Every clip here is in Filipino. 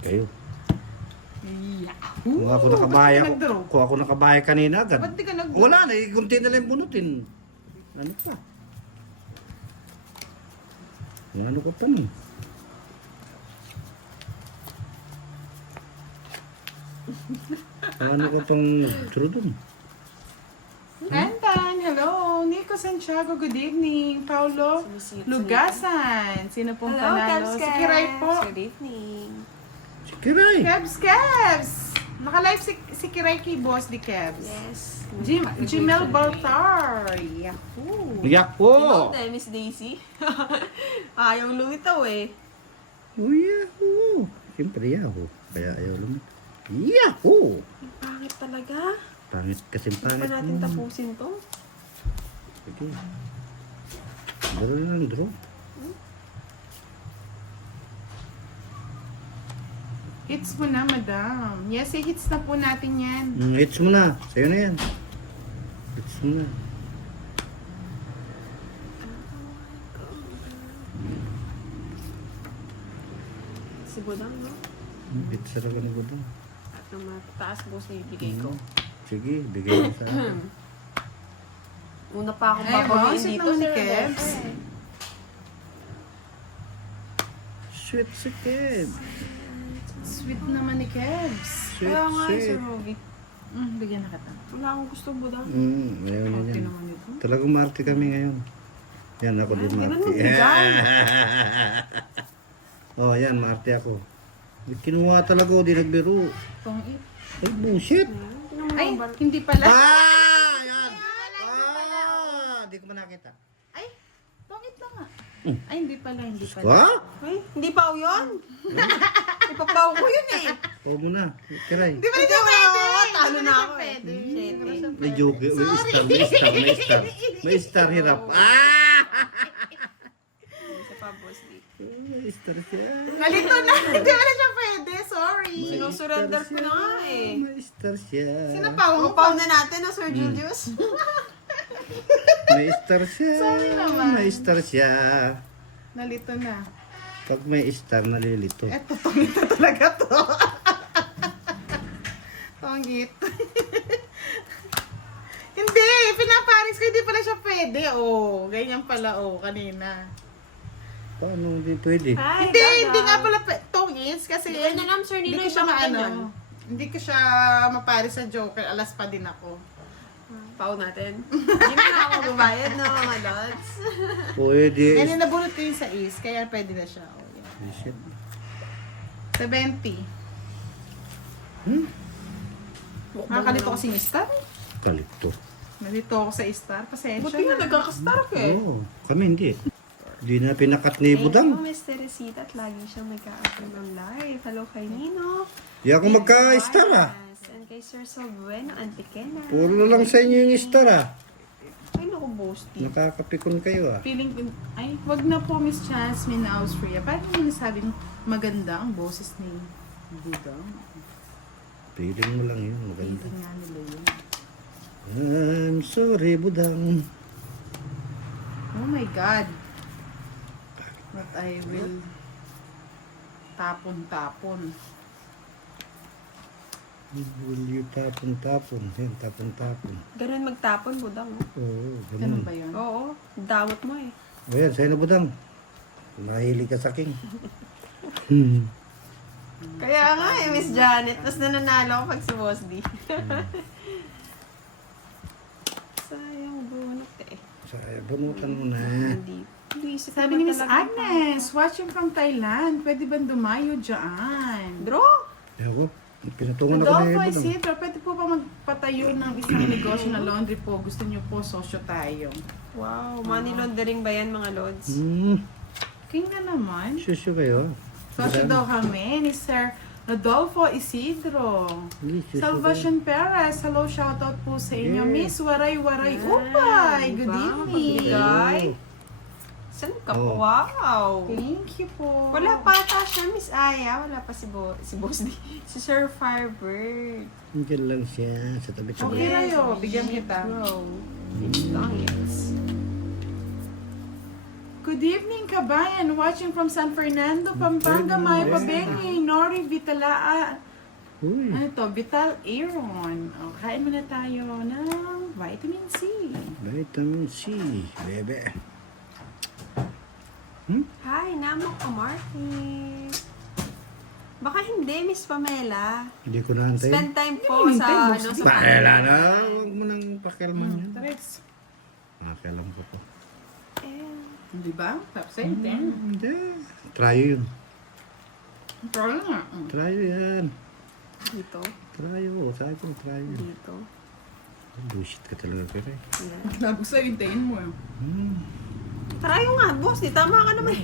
Kayo. Yahoo! Kung ako nakabahay Ba't di ka ako, nag-draw? kung ako nakabahay kanina agad. Ba't di ka nag-draw? Wala na, kunti na lang bunutin. Ano pa? Ano ko pa nun? Ano ko pang trudon? Antan, hello. Nico Santiago, good evening. Paulo Lugasan. Sino pong Hello, panalo? Kebs Si Kiray po. Good evening. Si Kiray. Kebs! Naka-live si Kiray kay Boss di Kebs. Yes. Gmail Baltar. Yahoo! Yak po! Hello, Miss Daisy. Ayaw lumitaw eh. Oh, yahoo! Siyempre yahoo. Kaya ayaw lumit. Yahoo! Ang pangit talaga. Pangit kasi Hindi pa pangit. natin tapusin to. Sige. Draw na lang, draw. Hits mo na, madam. Yes, hits na po natin yan. Hits mo na. Sa'yo na yan. Hits mo na. Si Budang, no? Hits talaga na ko doon. At ang mataas boss na ibigay ko. Sige, bigay mo sa akin. Una pa akong Ay, babawiin boss, dito, naman ni Sir Kebs. Boss. Sweet si Ked. Sweet naman ni Kebs. Sweet, Kaya nga, Sir sweet. Roby. Bigyan na kita. Wala akong gusto, Budang. Ayaw niya Okay yan. naman ito. Talagang marte kami ngayon. Yan ako din Ganun marte. mo, bigay. Oh, yan, marte ako. Kinuha talaga ako, di nagbiro. Tong it. Ay, bullshit. Ay, hindi pala. Yan! Di ko man nakita. Ay, tong it lang nga. Ay, hindi pala, hindi pala. Ha? Ay, hindi pa ako yun. Ipapaw ko yun eh. Huwag mo na. Kiray. Di ba siya pwede? Talo na ako eh. Pwede. Shit eh. May joke. May star hirap. Isa pa, boss D. May star siya. Nalito na. Hindi pala siya pwede. Sorry. Sinusurrender ko na nga eh. May star siya. Sinapaw mo Upaw na natin na Sir Julius. May star siya. Sorry naman. May star siya. Nalito na. Pag may star, nalilito. Eto, tongit na talaga to. Tongit. Hindi, pinaparis ko, hindi pala siya pwede. Oh, ganyan pala, oh, kanina. Paano hindi pwede? Hi, Hindi nga pala tongits kasi Hindi na lang, Sir hindi Nino, ko siya yung maano. ganyan. Hindi ko siya maparis sa Joker, alas pa din ako. Pau natin. Hindi na ako gubayad no, mga lods. Pwede. Yan, nabunot ko yung sa is, kaya pwede na siya. Oh, yan. Shit. 70. Nakakalito ko si Star. Kalito. Nalito ako sa Star. Pasensya Buti nga na. nagkakastar ka eh. Oo. Kami hindi. Hindi na pinakat ni Thank you, Budang. Miss Teresita. At lagi siyang may ka-upload ng live. Hello kay Nino. Di ako magka-star ah. Yes. And kay Sir Solbueno, Auntie Kena. Puro na lang sa inyo yung star ah. Ay, naku, boss D. Nakakapikon kayo ah. Feeling ko, ay, wag na po Miss Jasmine Austria. Paano mo nasabing maganda ang boses ni Budang? Feeling mo lang yun. Maganda. Feeling nga nila yun. I'm sorry, Budang. Oh my God. But I will tapon-tapon. Will you tapon-tapon? Yan, tapon-tapon. Ganun magtapon, Budang. Oo, Ganun ganun. ba yun? Oo, damot mo eh. O yan, sa'yo na, Budang. Mahilig ka sa king. Kaya nga eh, Miss Janet. Tapos nananalo ako pag si Boss D. Sayang bunot eh. Sa'yo, bunutan mo na. Hindi. Luisip Sabi ni naman Miss talaga Agnes, watching from Thailand. Pwede ba dumayo dyan? Bro, Ewan ko, pinatungan ako na Adolfo Budang. Isidro, pwede po ba magpatayo ng isang negosyo na laundry po? Gusto niyo po, sosyo tayo. wow. Money laundering ba yan mga lods? King na naman. Shusyo kayo. Sosyo daw kami ni Sir Rodolfo Isidro. Salvation Perez, hello, shoutout po sa inyo. Yeah. Miss Waray Waray Upay, good Diba? evening. Magbigay. Saan ka po? Oh. Wow. Thank you po. Wala pa ata siya, Miss Aya. Wala pa si Boss D. Si Sir Firebird. Diyan lang siya sa tabi-tabi. Okay na yun, bigyan kita. Bro. It's long, yes. Good evening, kabayan. Watching from San Fernando, Pampanga, May Pabengi, Nori, Vitalaa. Uy. Ano to? Vital Aeron. O, kain muna tayo ng vitamin C. Vitamin C. Bebe. Hi, Namok Amarty. Baka hindi, Miss Pamela. Hindi ko naantay. Spend time po Hindi, sa, hindi, ano, sa Paela na. Huwag mo nang pakialaman yan. Tres. Pakialam ko po. Eh, Di ba? Pepsi, ten. Hindi. Tryo yun. Try nga. Tryo yan. dito, Tryo. Sabi ko, tryo. dito. Bullshit ka talaga, pero eh. Yan. Labog sa'yo, hintayin mo. Try nga, boss. Di tama ka naman.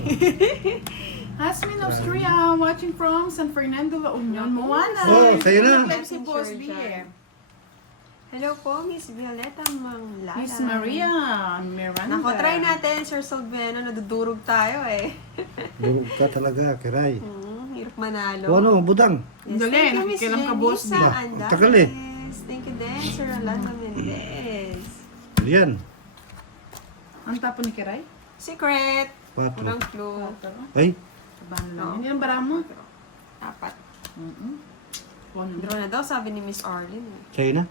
Hasmin Austria, watching from San Fernando, La Union, Moana. Oh, sa'yo na. Live si Boss B. Hello po, Miss Violeta Manglada. Miss Maria Miranda. Nako, try natin, Sir Salveno. Nadudurog tayo eh. Durog ka talaga, kiray. Hirap manalo. O ano, budang. Yes, Dali, thank you, Miss nakikilam ka, Boss B. Jenisa Ba, Andares. tagal eh. Thank you din, Sir Rolando Mendez. Yan. Ang tapo ni Kiray? Secret. Patro. Walang clue. Ay, Tabahan na lang. Oo. Hindi ang bara mo. Apat. Puno. Draw na daw, sabi ni Miss Arlene. sa'yo na.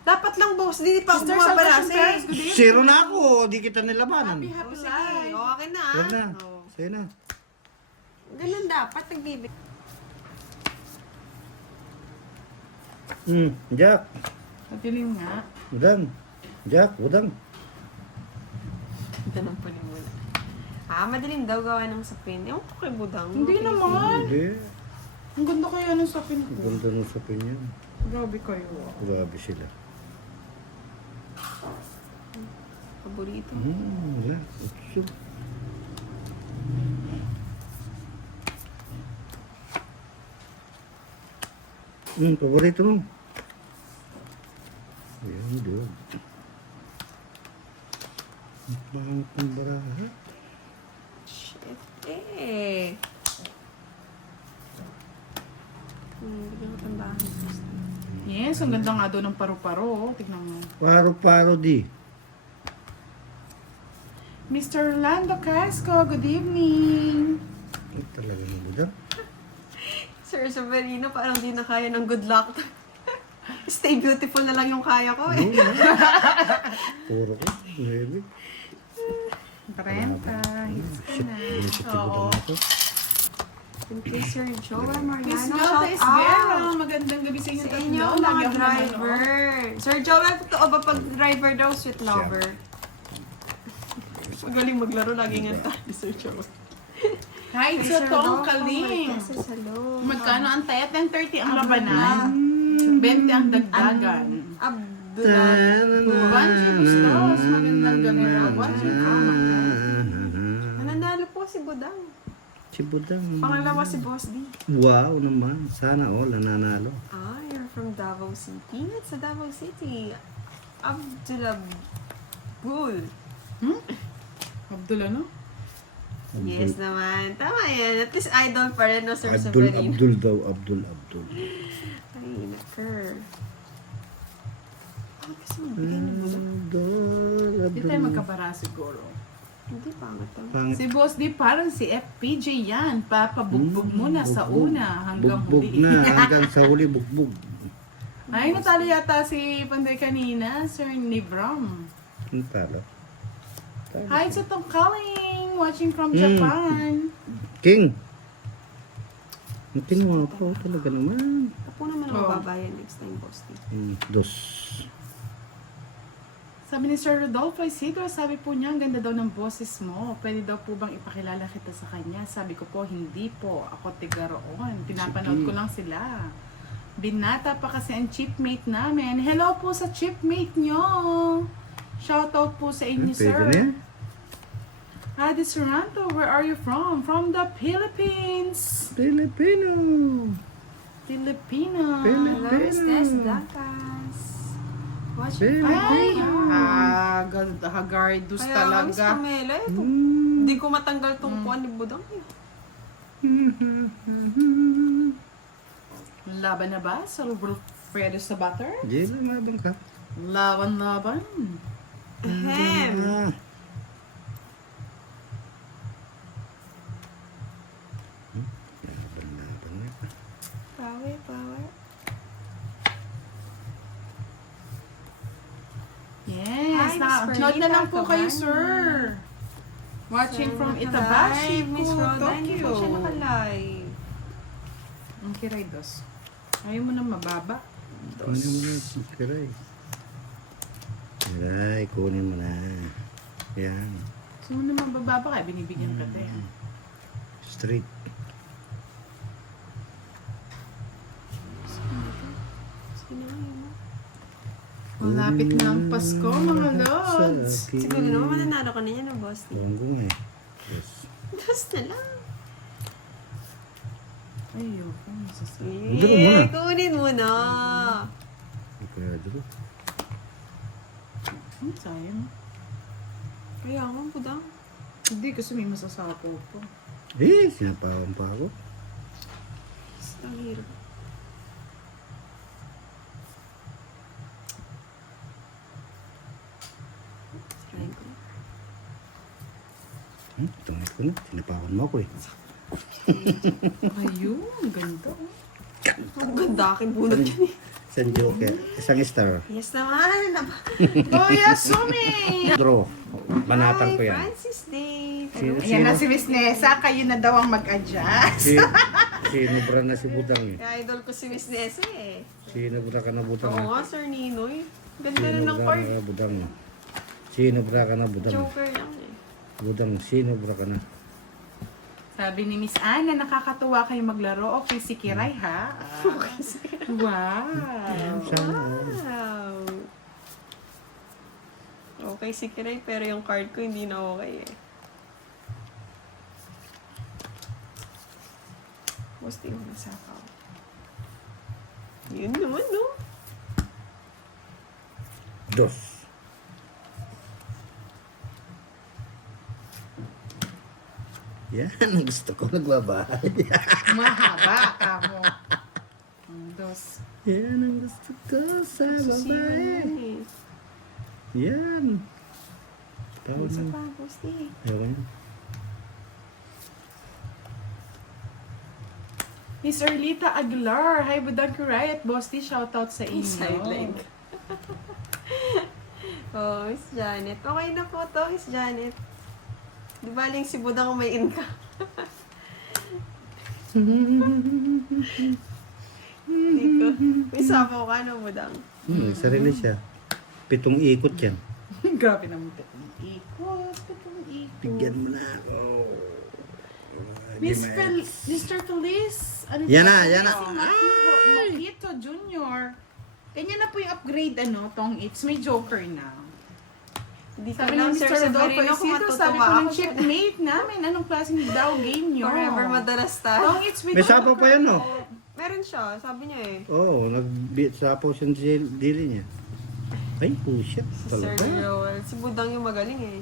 Dapat lang, boss. Di pa ako Sister bumabala Salvation Perez, good evening. Zero na ako. Di kita nilabanan. Happy, Oh, happy sige. life. O, akin na. Huwag na. Oh. Sa'yo na. Ganun dapat. Nagbibig. Jack. Patilim nga. Budang. Jack, budang. Ganun pa rin muna. Madaling daw gawa ng sapin. Ewan ko kay Budang. Hindi naman. Hindi. Ang ganda kaya ng sapin ko. Ganda ng sapin yan. Grabe kayo. Grabe sila. Paborito. Wala. Utso. Paborito mo. Ayan, doon. Bakang pambaraha. Shit. Eh. Bigyan ko tambahan. Yes, ang ganda nga doon ng paru-paro. Tignan mo. Paro-paro di. Mr. Orlando Casco, good evening. Ay, talaga ng budang. Sir Severino, parang di na kaya ng good luck. Stay beautiful na lang yung kaya ko eh. Puro ko. 9. 30. Hits ka na. Bullshit yung Oo. budang ito. Thank you, Sir Joel Miss Mariano. Nota Shout Isguero, out! magandang gabi sa inyo. Sa inyo, tatlo. Lagi mga ako driver. nanonood. Sir Joel, totoo ba pag driver daw, sweet lover? Magaling maglaro, lagi nga tayo, Sir Joel. Hi, sa Tong Kaling. Magkano ang taya? 10:30 ang labanan. 20 ang dagdagan. Abdullah. Banji Bustos, magandang gabi. Banji Nananalo po si Budang. Si budang. Pangalawa si Boss D. Wow naman. Sana all nananalo. You're from Davao City. Sa Davao City. Abdullah Bull. Abdul ano? Yes naman. Tama yan. At least idol pa rin, no, Sir Abdul, Severino. Abdul daw. Abdul. Ay, naker. Kasi magbigay ni Budang. Hindi tayo magkabara siguro. Hindi pangit to. Pangit. Si Boss D parang si FPJ yan. Papabugbog muna sa una hanggang Bugbog huli. na. Hanggang sa huli, bugbog. Ay, natalo yata si Panday kanina, Sir Nibram. Ang talo. Hi sa Tong Kaling, watching from Japan. King. Ang kinuha po talaga naman. Ako naman ang Oo. babayan next time, Boss D. Dos. Sabi ni Sir Rodolfo Isidro, sabi po niya, ang ganda daw ng boses mo. Pwede daw po bang ipakilala kita sa kanya? Sabi ko po, hindi po. Ako tigaroon. Pinapanood Sige. ko lang sila. Binata pa kasi ang chipmate namin. Hello po sa chipmate nyo. Shoutout po sa inyo, Pwede sir. na yan. Adi Suranto, where are you from? From the Philippines. Filipino. Filipino. Hello, Estes Dacas. Watching Baby. Ay, Hagardus Kaya nga, Miss talaga. Pamela, ito. Hindi ko matanggal tong kuwan ni Budang. Eh. Laban na ba sa Wilfredo sa butter? Di lang mabang ka. Laban. Ahem. Power. Yes, Hi, Miss nood na lang po Perlita, kayo, kaban. sir. Watching from Naka-live. Itabashi, Miss Rhoda, hindi po siya Tokyo. naka-live. Ang kiray, dos. Ayaw mo na mababa. Kunin mo na yung kiray. Kiray, kunin mo na. Yan. Gusto mo na mababa kaya binibigyan ka tayo. Straight. Sino yun? Malapit na ang Pasko, mga lods. Siguro naman mananalo ka na yan, no, boss? Ewan ko nga eh. Yes. Dos na lang. Ayoko, masasabi. Hindi ko muna. Kunin mo na. Hindi ko na dito. Sayang. Kaya nga, budang. Hindi, kasi may masasapo po. Eh, sinapawan pa ako. Ang hirap. Try ko. Tungit ko na. Sinapawan mo ako eh. Ayun, ang ganda. Ang ganda aking bunot yan eh. Isang joker. Isang star. Yes naman. Kuya Sumi! Draw. Manatang ko Hi, yan. Francis Day. Sino, Ayan na si Miss Nessa, kayo na daw ang mag-adjust. Sinubra na si Budang eh. Kaya idol ko si Miss Nessa eh. Sinubra ka na Budang. Oo nga, Sir Ninoy. Ganda na ng Sinubra card. ka na Budang. Sinubra ka na Budang. Joker lang eh. Budang, sinubra ka na. Sabi ni Miss Anna, nakakatuwa kayo maglaro. Okay, si Kiray ha? Wow. Sana. Wow. Okay si Kiray, pero yung card ko hindi na okay eh. Gusto yung masakaw. Yun naman, no? Dos. Yan ang gusto ko nagbabahay. Mahaba ka mo. Dos. Yan ang gusto ko sa babae. eh. Yan. Tawag Isa na. pa, Gusti. Ewan yun. Miss Erlita Aguilar, hi Budang Kiray at Boss T, shoutout sa inyo. Sideline. Oh, Miss Janet. Okay na po to, Miss Janet. Di baling si Budang may ka. Dito. May sabaw ka no, Budang. Sarili siya. 7 ikot yan. Grabe naman ito. Ikot, itong ikot. Bigyan mo na ako. Mr. Feliz, ano Yan to? na, yan na. Si Makito Jr. Kanya na po yung upgrade, tong it's may joker na. Hindi ko Sabi alam, ng Sir Mr. Rodolfo Severino, kung Isidro, sabi matutuwa ko ng ako. chipmate namin, anong klaseng daw game nyo? Forever madalas tayo. Tong it's with May sapaw pa yan, no? Meron siya, sabi niya eh. Oo, nag-sapaw siya sa dili niya. Ay, shit. Si Sir Talaga. Joel. Si Budang yung magaling eh.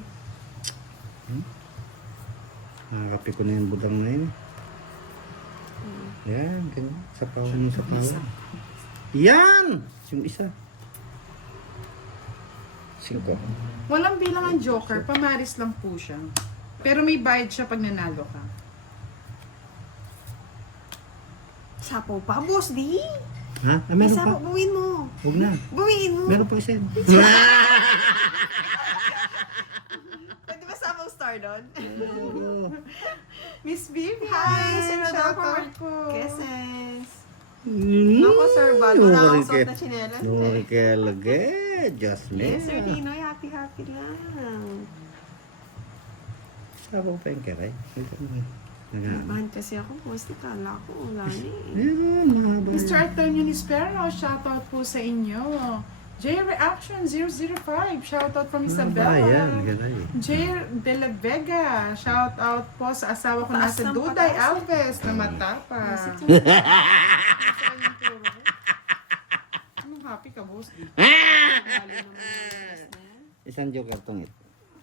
Nakakapi ko na yung budang na yun. Yan, ganyan. Sapawan mo sapawan. Yan! Yung isa. 5. Walang bilang ang joker, pamaris lang po siya. Pero may bayad siya pag nanalo ka. Sapaw pa, boss, di! Ha? Ah, May meron pa? sapaw, buwin mo. Huwag na. Buwiin mo. Meron pa isa. Pwede ba sapaw star doon? Oo. Miss Vivian! Hi, Sir Rodolfo shoutout po. Kisses. Mm. Naku, Sir Bad. Wala akong suot na chinelas. No, kaya lagi. Jasmine. Yes, Sir Ninoy. Happy lang. Sabaw pa yung keray. Nabahan kasi ako. Boss, kala ko. Wala na eh. Meron, mahaba. Mr. Antonio Nispero, shoutout po sa inyo. J Reaction 005, shoutout from Isabela. Yan, ganay. J De La Vega, shoutout po sa asawa ko Taas nasa ng Duday pataas. Alves na matapang. Anong happy ka, boss? Isang joker tong it.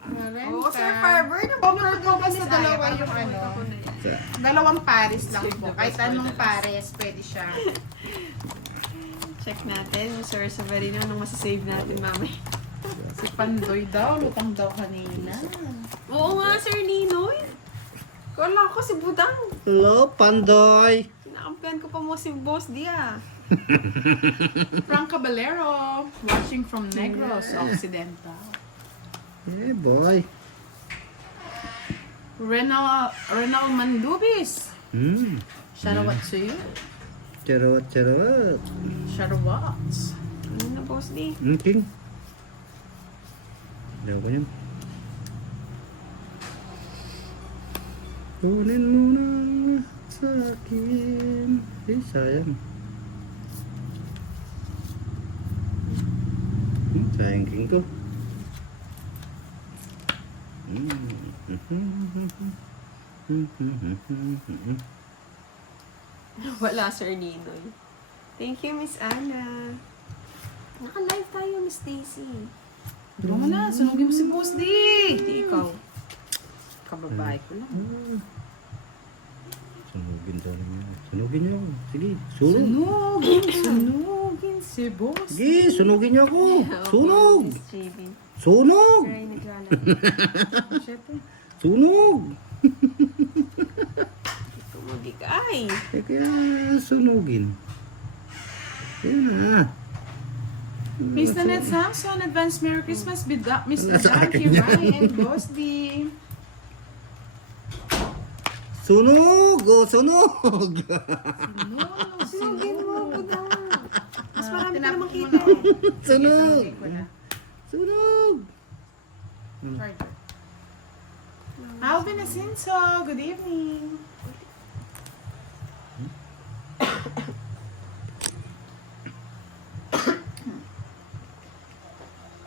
Oo, Sir Farber. Over po kasi dalawa yung Sa- dalawang pares lang po. Kahit anong pares, pwede siya. Check natin. Sir Severino, anong masasave natin mamaya? Si Pandoy daw, lutang daw kanina. Oo nga, Sir Ninoy. Kala ko si Budang. Hello, Pandoy. Kakampihan ko pa mo si Boss Dia. Frank Caballero, watching from Negros Occidental. Yeah, boy. Renal Mandubis. Sharawat to you. Charot, charot. Sharawats. Ano na, Boss D? King. Daw ko yun. Kunin mo na sa akin. Eh, sayang. Sayang king ko. Wala, Sir Ninoy. Thank you, Miss Anna. Naka-live tayo, Miss Daisy. Tulungan na, sunugin mo si Boss D. Hindi ikaw. Kababae ko lang. Sunugin daw niya. Sunugin niyo ako. Sige, sunog. Sunugin si Boss. Sige, sunugin niyo ako. Sunog. Miss JB. Sunog. Try naglalaro. Siyempre. Sunog. Ito mo bigay. Eh, kaya sunugin. Yan na. Miss Nanette Samson, advance Merry Christmas, Mr. Nasa akin Jackie yan. Ryan, Boss D. Sunog! Oh, sunog! Sunugin mo, Buda. Mas marami ka namang Tinapos kita. mo na. Sunog! Sige, ko na. Sunog! Charger. Alvin Asinso, good evening.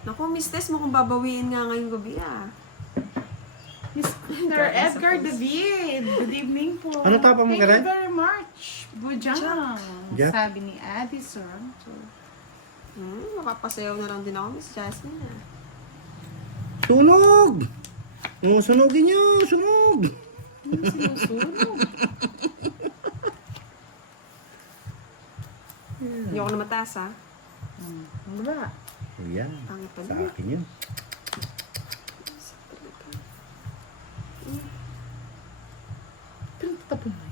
Naku, Miss Tess, mukhang babawiin nga ngayong gabi Mr. Edgar David, good evening po. Ano tapang mo Thank ka rin? you very much. Bujang. Yeah. Sabi ni Addie Soranto. Mapapasayaw na lang din ako, Miss Jasmine. Sunog! Oh, sunugin niyo! Sunog! Sinusunog. Hindi ako na mataas, ha? Ano ba? Oh, yan. Pangit pa Sa din. akin yun. Pinatapon mo.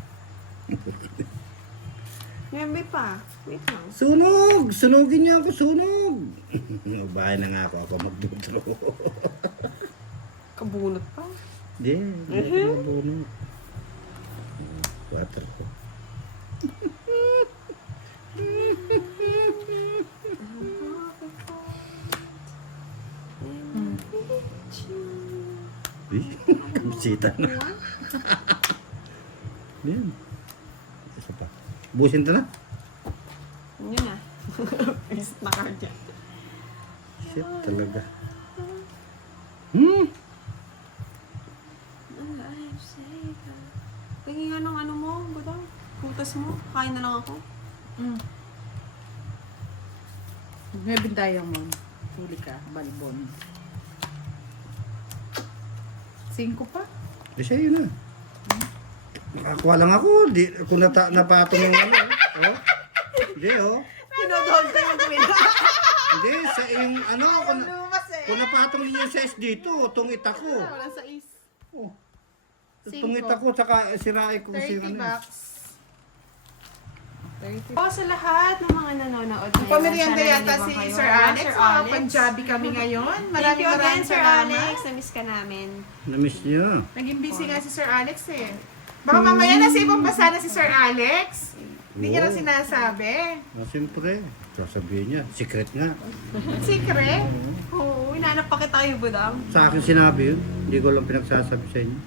May pa. Wait lang. Sunog! Sunugin niyo ako! Sunog! Bahay na nga ako magdudro. Kabunot pa. Hindi. Hindi ako mabunod. Water ko. Uy, kamusita na. Yan. Isa pa. Busin ito na. Yun na. Please, na card yan. Shit talaga. Tingin nga ng ano mo, buta. Putas mo. Kain na lang ako. May bintayang mo. Huli ka, balbon. 5 pa? Eh, siya yun na. Nakakuha lang ako. Di, kung napatong yung ano. Oh. Hindi, oh. Pinodog ko yung queen. Hindi, sa yung ano. Kung napatong yung USS dito, tungit ako. Wala sa is. Oh. Cinco. Tungit ako, saka sirain ko kasi 30 ano. bucks. 30 Po sa lahat ng mga nanonood ngayon. Pamerienda Sana yata naliwa si kayo. Sir Alex. Sir Mga Alex. Punjabi kami ngayon. Thank Maraming you again, maraming Sir salamat. Alex. Na-miss ka namin. Na-miss niyo. Naging busy nga si Sir Alex eh. Baka mamaya nasa ibang basa na si Sir Alex. Hindi niya lang Oo. sinasabi. Siyempre. Sasabihin niya. Secret nga. Secret. Oo, inaanap pa kita kayo, Budang. Sa akin sinabi yun. Hindi ko lang pinagsasabi sa inyo.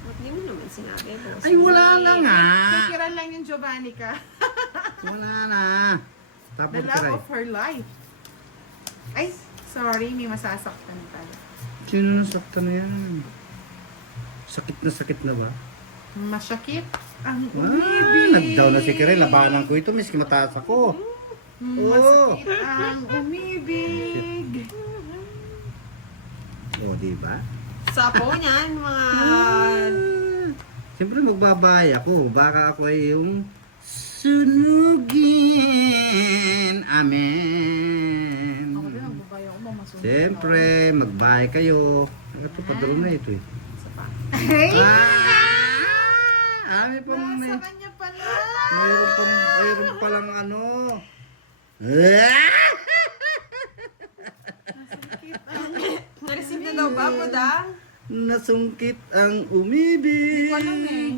Ba't di mo naman sinabi, boss? Ay, wala na nga. Nakikiran lang yung Giovanni ka. Wala na. Tapos The love of her life. Ay, sorry. May masasaktan tayo. Sino nasaktan na yan? Sakit na ba? Masyakit ang Ah, umibig. nag-down na si Kirel. Labanan ko ito, miski mataas ako. Masakit ang umibig. O, di ba? Sapo niyan, mga... Siyempre magbabahay ako. Baka ako ay yung sunugin. Amen. Ako din, magbabayo ako. Mamasunod. Siyempre, magbahay kayo. Ito, padaro na ito eh. Isa pa. Marami pang Nasa kanya pala. mayroon palang ano. Na-receive na daw ba, Budang? Nasungkit ang umibig. Walang eh.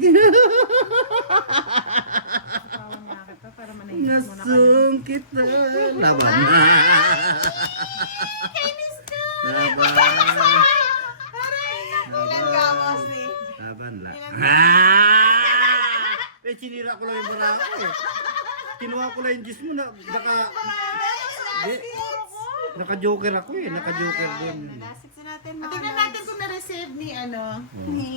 Katawan niya kita para manahimik muna kayo. Nasungkit na. Laban na. Kainis ka! Laban. Ilan ka, Bossy? Laban la. Eh, sinira ko lang yung barako eh. Kinuha ko lang yung gis mo na naka-joker ako eh. Naka-joker dun. Nalasik si natin, Tingnan natin kung na-receive ni ano. Ni